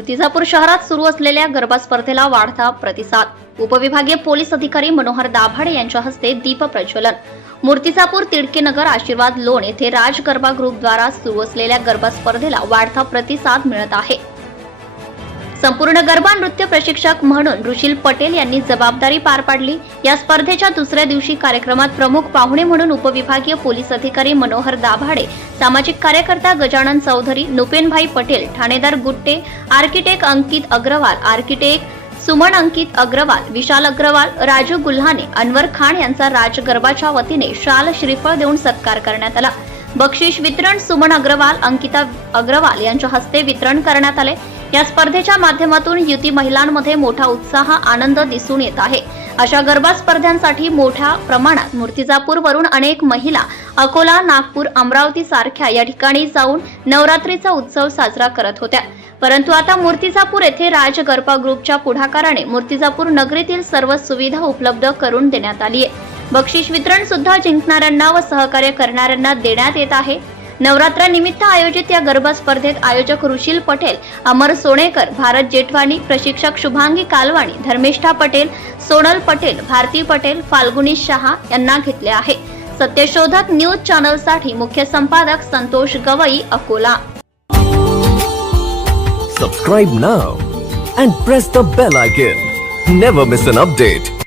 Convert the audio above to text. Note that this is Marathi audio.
मूर्तिजापूर शहरात सुरू असलेल्या गरबा स्पर्धेला वाढता प्रतिसाद। उपविभागीय पोलीस अधिकारी मनोहर दाभाडे यांच्या हस्ते दीप प्रज्वलन। मूर्तिजापूर तिडकेनगर आशीर्वाद लोण येथे राज गरबा ग्रुप द्वारा सुरू असलेल्या गरबा स्पर्धेला वाढता प्रतिसाद मिळत आहे। संपूर्ण गरबा नृत्य प्रशिक्षक म्हणून रुशील पटेल यांनी जबाबदारी पार पाडली। या स्पर्धेच्या दुसऱ्या दिवशी कार्यक्रमात प्रमुख पाहुणे म्हणून उपविभागीय पोलीस अधिकारी मनोहर दाभाडे, सामाजिक कार्यकर्ता गजानन चौधरी, नुपेनभाई पटेल, ठाणेदार गुट्टे, आर्किटेक्ट अंकित अग्रवाल, आर्किटेक्ट सुमन अंकित अग्रवाल, विशाल अग्रवाल, राजू गुल्हाने, अनवर खान यांचा राज गरबाच्या वतीने शाल श्रीफळ देऊन सत्कार करण्यात आला। बक्षीस वितरण सुमन अग्रवाल, अंकिता अग्रवाल यांच्या हस्ते वितरण करण्यात आले। या स्पर्धेच्या माध्यमातून युती महिलांमध्ये मोठा उत्साह, आनंद दिसून येत आहे। अशा गरबा स्पर्धांसाठी मोठ्या प्रमाणात मूर्तिजापूर वरून अनेक महिला अकोला, नागपूर, अमरावती सारख्या या ठिकाणी जाऊन नवरात्रीचा उत्सव साजरा करत होत्या। परंतु आता मूर्तिजापूर येथे राज गरबा ग्रुपच्या पुढाकाराने मूर्तिजापूर नगरीतील सर्व सुविधा उपलब्ध करून देण्यात आली आहे। बक्षीस वितरण सुद्धा जिंकणाऱ्यांना व सहकार्य करणाऱ्यांना देण्यात येत आहे। नवरात्रानिमित्त आयोजित या गरबा स्पर्धेत आयोजक रुशील पटेल, अमर सोनेकर, भारत जेठवानी, प्रशिक्षक शुभांगी कालवाणी, धर्मेष्ठा पटेल, सोनल पटेल, भारती पटेल, फाल्गुनी शहा यांना घेतले आहे। सत्यशोधक न्यूज चॅनल साठी मुख्य संपादक Santosh Gavai, Akola. Subscribe now and press the bell icon. Never miss an update.